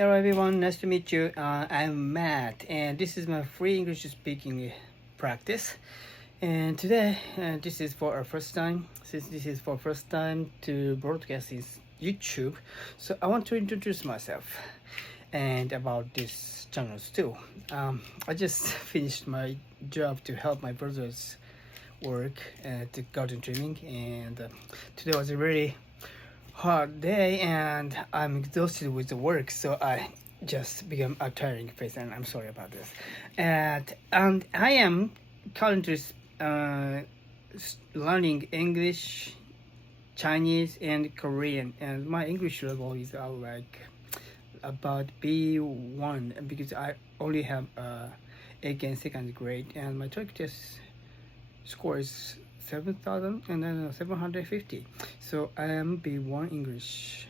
Hello everyone, nice to meet you. I'm Matt, and this is my free English speaking practice. And today, this is for our first time. Since this is for first time to broadcast in YouTube, so I want to introduce myself and about this channels too. I just finished my job to help my brother's work at the garden trimming, and today was a really hard day and I'm exhausted with the work, so I just became a tiring face, and I'm sorry about this. And I am currently learning English, Chinese, and Korean, and my English level is like about B1 because I only have again second grade, and my TOEIC test score is 7,750. So I am B1 English,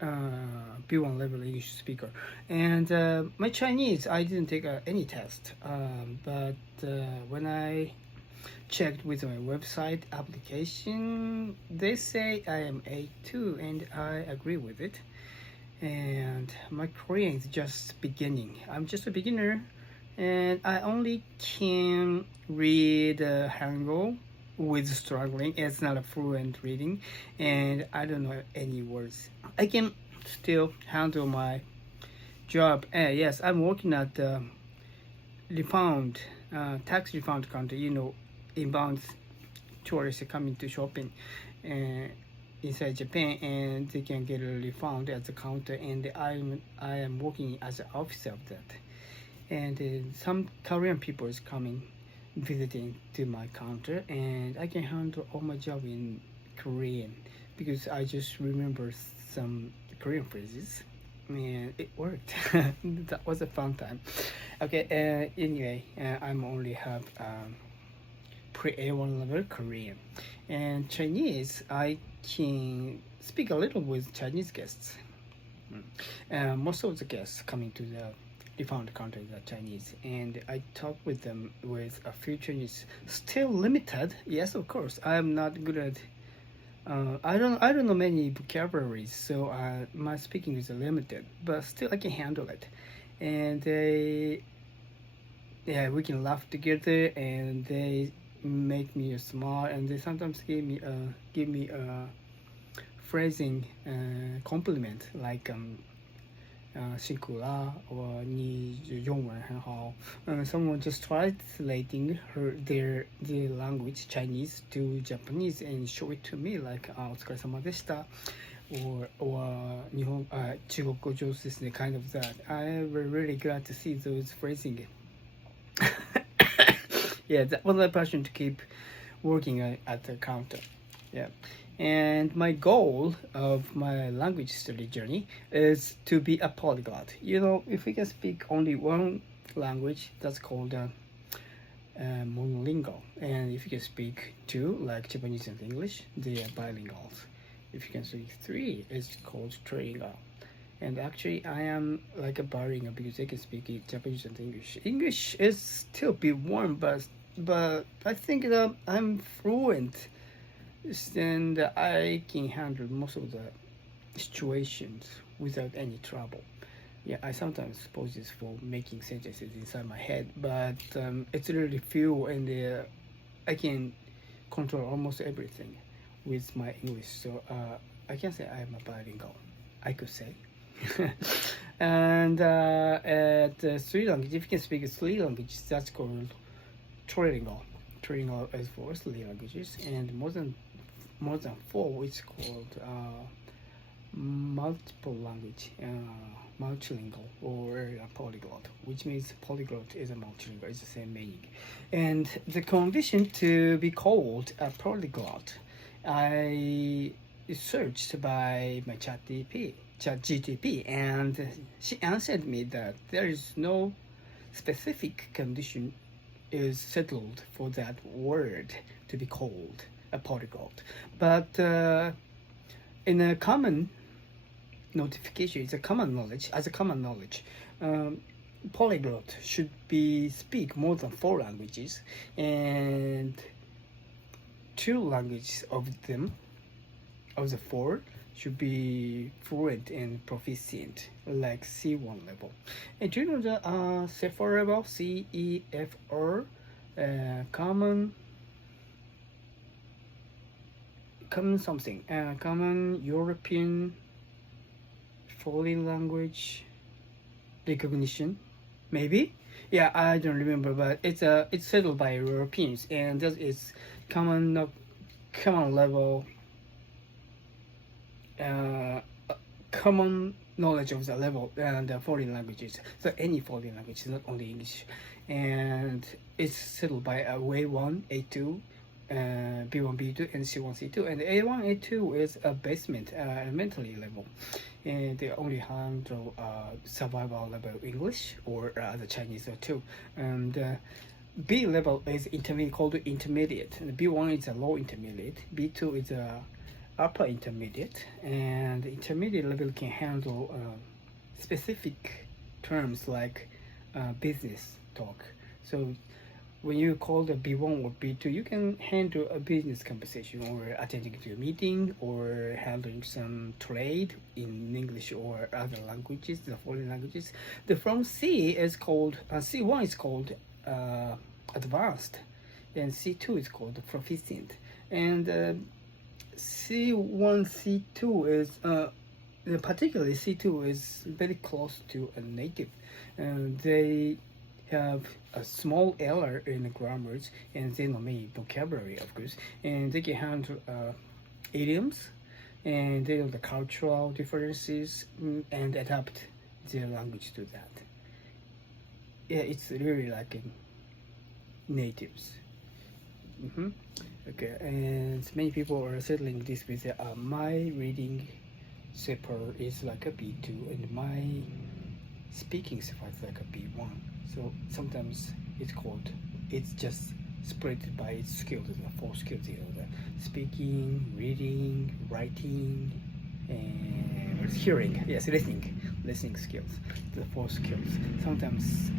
B1 level English speaker. And my Chinese, I didn't take any test, but when I checked with my website application, they say I am A2, and I agree with it. And my Korean is just beginning. I'm just a beginner, and I only can read Hangul with struggling. It's not a fluent reading, and I don't know any words. I can still handle my job. Yes, I'm working at the refund, tax refund counter. Inbound tourists coming to shopping inside Japan, and they can get a refund at the counter, and I am working as an officer of that. And some Korean people is coming visiting to my counter, and I can handle all my job in Korean because I just remember some Korean phrases, and it worked. That was a fun time. Okay, anyway, I'm only have pre-A1 level Korean, and Chinese I can speak a little with Chinese guests. Most of the guests coming to the found content are Chinese, and I talk with them with a few Chinese. Still limited, yes, of course. I'm not good at. I don't know many vocabularies, so my speaking is limited. But still, I can handle it, and we can laugh together, and they make me smile, and they sometimes give me a phrasing compliment like 辛苦啦 or 你用文很好 someone just translating their language Chinese to Japanese and show it to me like お疲れ様でした or 中国語上手ですね kind of that. I'm really glad to see those phrasing. Yeah, that was my passion to keep working at the counter. Yeah. And my goal of my language study journey is to be a polyglot. If we can speak only one language, that's called monolingual. And if you can speak two, like Japanese and English, they are bilinguals. If you can speak three, it's called trilingual. And actually, I am like a bilingual because I can speak Japanese and English. English is still B1, but I think that I'm fluent, and I can handle most of the situations without any trouble. Yeah, I sometimes pause this for making sentences inside my head, but it's really few, and I can control almost everything with my English. So I can say I'm a bilingual, I could say. And at three languages, if you can speak three languages, that's called trilingual. Trilingual is for three languages, and more than four is called multiple language, multilingual or polyglot, which means polyglot is a multilingual. It's the same meaning. And the condition to be called a polyglot, I searched by my ChatGTP, and she answered me that there is no specific condition is settled for that word to be called a polyglot, but in a common notification, it's a common knowledge. Polyglot should speak more than four languages, and two languages of the four should be fluent and proficient, like C1 level. And do you know the CFR level? CEFR, common something, common European foreign language recognition, maybe. Yeah, I don't remember, but it's settled by Europeans, and that is common level, common knowledge of the level and the foreign languages. So any foreign language, not only English, and it's settled by A1, A2, B1, B2, and C1, C2. And A1, A2 is a basement, elementary level, and they only handle survival level English or the Chinese too. And B level is intermediate, called intermediate. And B1 is a low intermediate. B2 is a upper intermediate, and intermediate level can handle specific terms like business talk. So when you call the B1 or B2, you can handle a business conversation or attending to a meeting or handling some trade in English or other languages, the foreign languages. The from C is called, C1 is called advanced, and C2 is called proficient. And C1, C2 is, particularly C2 is very close to a native. They have a small error in the grammars, and they know many vocabulary, of course, and they can handle idioms, and they know the cultural differences and adapt their language to that. Yeah, it's really like natives. Okay, and many people are settling this with my reading CEPR is like a B2, and my speaking CEPR is like a B1. So sometimes it's just split by its skills, the four skills, you know, the speaking, reading, writing, and hearing. Yes, listening skills, the four skills. Sometimes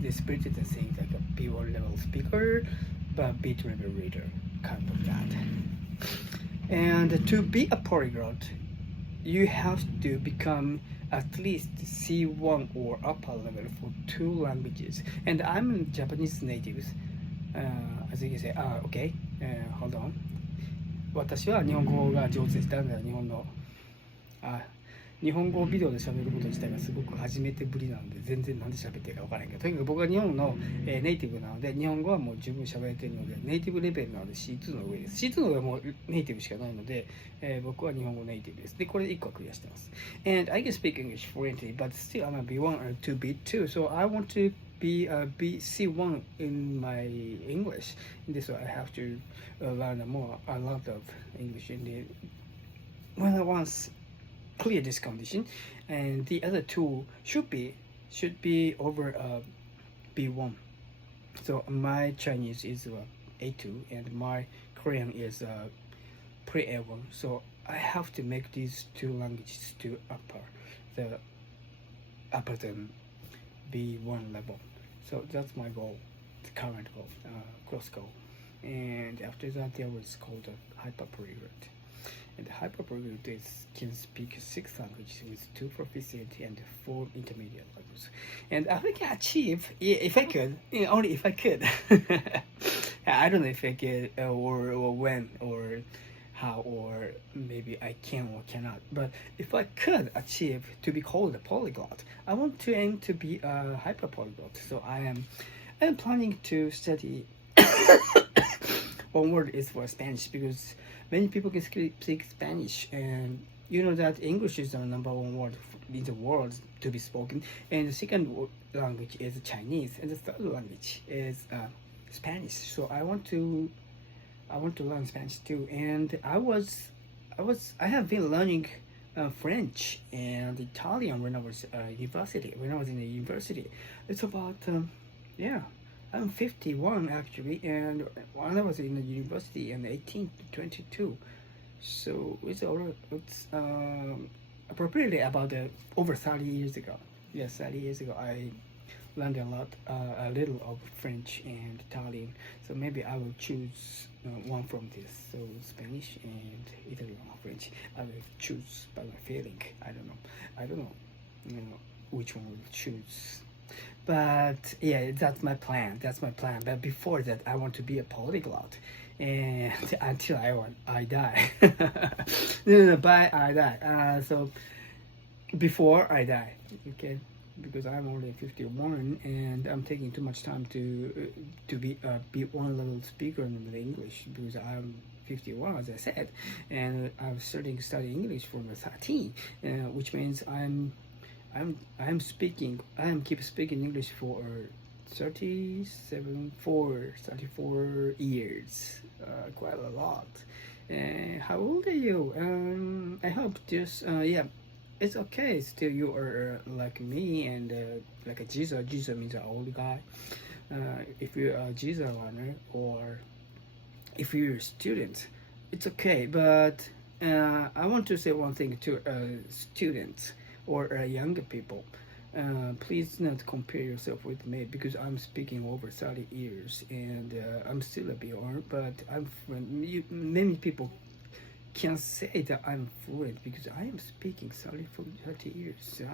they split it the same, like a B1 level speaker, but B2 level reader, kind of that. And to be a polyglot, you have to become at least C1 or upper level for 2 languages. And I'm Japanese native. As you can say, okay, hold on. 私は日本語が上手でした。日本語をビデオで喋ること自体がすごく初めてぶりなので、全然なんで喋ってるか分からへんけど、とにかく僕は日本の、ネイティブなので、日本語はもう十分喋れているので、ネイティブレベルなので C2 の上です。C2 の上はもうネイティブしかないので、僕は日本語ネイティブです。で、これで1個はクリアしてます。And I can speak English fluently, but still I'm a B1 or 2 B2, so I want to be a C1 in my English. And this way I have to learn a lot of English. And when I once clear this condition, and the other 2 should be over B1. So my Chinese is A2, and my Korean is pre-A1. So I have to make these 2 languages to upper than B1 level. So that's my goal, the current goal, cross goal. And after that, there was called a hyper polyglot. And the hyper polyglot can speak 6 languages with 2 proficiency and 4 intermediate levels. And I think I achieve, if I could, only if I could. I don't know if I could, or when, or how, or maybe I can or cannot. But if I could achieve to be called a polyglot, I want to aim to be a hyper polyglot. So I am planning to study. One word is for Spanish, because many people can speak Spanish, and you know that English is the #1 word in the world to be spoken, and the second language is Chinese, and the third language is Spanish. So I want to learn Spanish too. And I have been learning French and Italian when I was in the university. It's about I'm 51 actually, and when I was in the university, I'm 18 to 22. So it's appropriately about over 30 years ago. Yes, 30 years ago, I learned a little of French and Italian. So maybe I will choose one from this. So Spanish and Italian or French. I will choose by my feeling. I don't know, which one I will choose. But yeah, that's my plan. But before that, I want to be a polyglot, and until I die. No, but I die. So before I die, okay, because I'm only 51 and I'm taking too much time to be a B1 level speaker in the English, because I'm 51, as I said, and I'm starting to study English from 13, which means I'm keep speaking English for 34 years, quite a lot. How old are you? I hope just yeah, it's okay. Still, you are like me and like a Jesus. Jesus means an old guy. If you're a Jesus learner or if you're a student, it's okay. But I want to say one thing to students or younger people. Please not compare yourself with me, because I'm speaking over 30 years and I'm still a B1, but many people can say that I'm fluent because I am speaking 30 years. So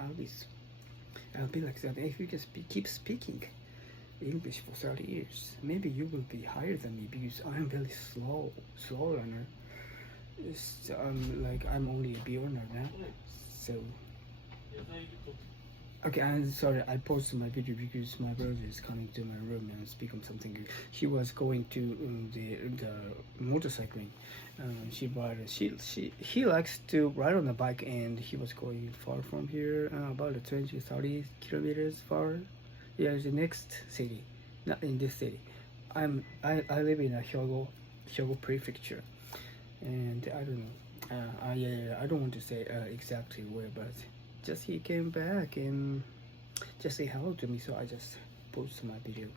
I'll be like that. If you can keep speaking English for 30 years, maybe you will be higher than me, because I'm very slow learner. I'm only a B1 now. So okay, I'm sorry, I posted my video because my brother is coming to my room and speak on something. He was going to the motorcycling. He likes to ride on a bike, and he was going far from here, about 20-30 kilometers far. Yeah, the next city, not in this city. I live in a Hyogo prefecture, and I don't know. I don't want to say exactly where, but just he came back and just say hello to me, so I just posted my video.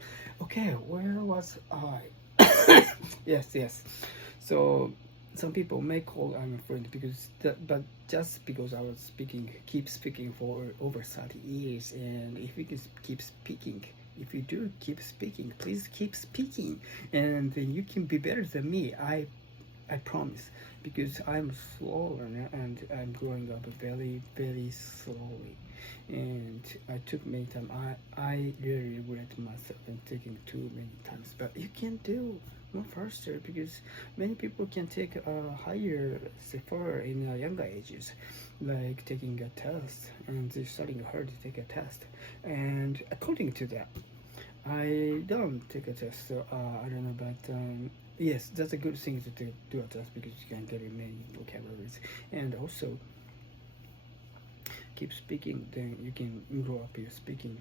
Okay, where was I? Yes. So some people may call I'm a friend but just because I was keep speaking for over 30 years, and if you can keep speaking, if you do keep speaking, please keep speaking, and then you can be better than me. I promise, because I'm slow learner and I'm growing up very, very slowly, and I took many time. I really regret myself and taking too many times, but you can do more faster, because many people can take a higher score in younger ages, like taking a test, and they're studying hard to take a test. And according to that, I don't take a test, so I don't know, but yes, that's a good thing to do a test, because you can get many vocabularies, and also keep speaking, then you can grow up your speaking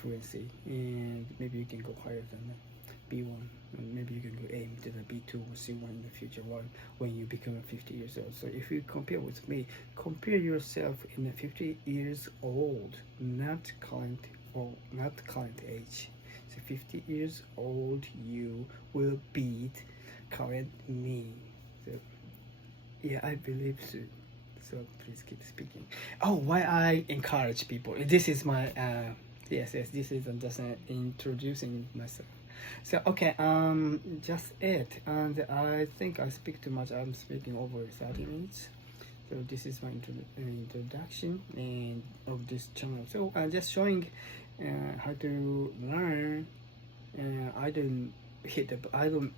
fluency, and maybe you can go higher than B1, and maybe you can go aim to the B2 or C1 in the future when you become 50 years old. So if you compare with me, compare yourself in the 50 years old, not current age. So 50 years old, you will beat current me. So yeah, I believe so. So please keep speaking. Oh, why I encourage people? This is my yes. This is just introducing myself. So okay, just it. And I think I speak too much. I'm speaking over 30 minutes. So this is my introduction and of this channel. So I'm just showing how to learn. I don't hit the book. I don't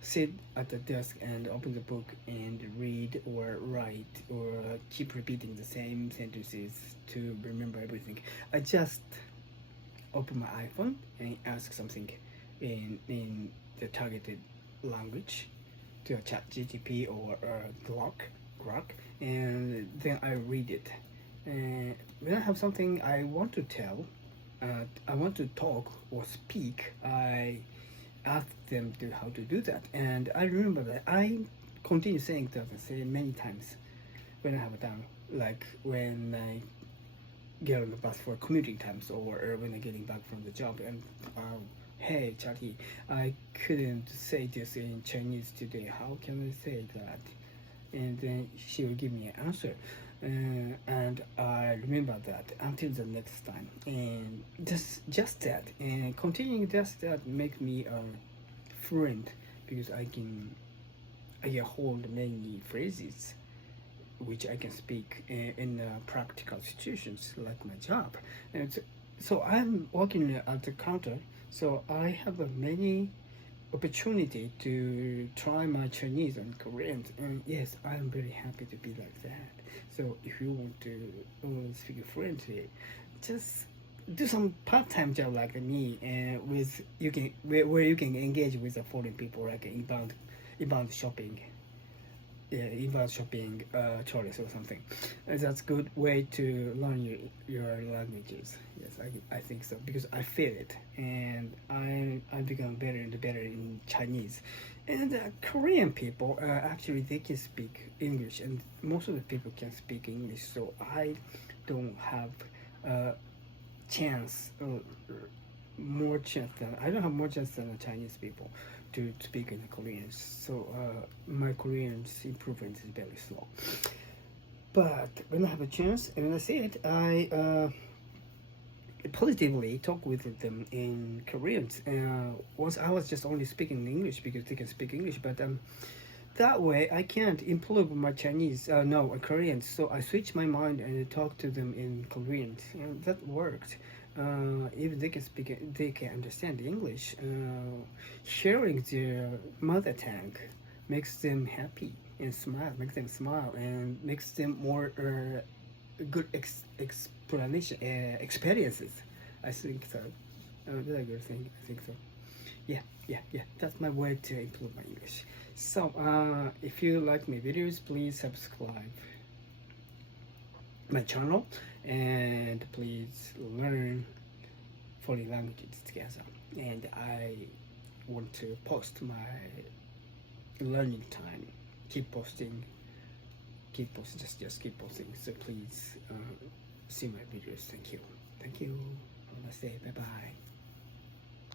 sit at the desk and open the book and read or write or keep repeating the same sentences to remember everything. I just open my iPhone and ask something in the targeted language to a chat GTP or Grok, and then I read it. And when I have something I want to tell, I want to talk or speak, I ask them to how to do that. And I remember that I continue saying that I say many times when I have time, like when I get on the bus for commuting times, or when I'm getting back from the job, and hey Charlie, I couldn't say this in Chinese today, how can I say that? and then she will give me an answer. And I remember that until the next time, and just that, and continuing just that make me a friend, because I can hold many phrases which I can speak in practical situations like my job. And so I'm working at the counter, so I have many opportunity to try my Chinese and Korean, and yes, I'm very happy to be like that. So if you want to speak fluently, just do some part-time job like me, and where you can engage with the foreign people, like inbound shopping, inbound shopping tourists or something. And that's good way to learn your languages. Yes, I think so, because I feel it, and I become better and better in Chinese. And Korean people, actually they can speak English, and most of the people can speak English, so I don't have chance, more chance than I don't have more chance than the Chinese people to speak in Korean. So my Korean's improvement is very slow. But when I have a chance and when I see it, I positively talk with them in Korean. Once I was just only speaking English because they can speak English, but that way I can't improve my Chinese, Korean. So I switched my mind and talk to them in Korean, and that worked. Even they can speak, they can understand English. Sharing their mother tongue makes them happy and smile, makes them smile, and makes them more good experiences. I think so. That's a good thing. I think so. Yeah. That's my way to improve my English. So, if you like my videos, please subscribe my channel, and please learn foreign languages together. And I want to post my learning time. Keep posting. Just keep posting. So please see my videos. Thank you. Have a nice day. Bye bye.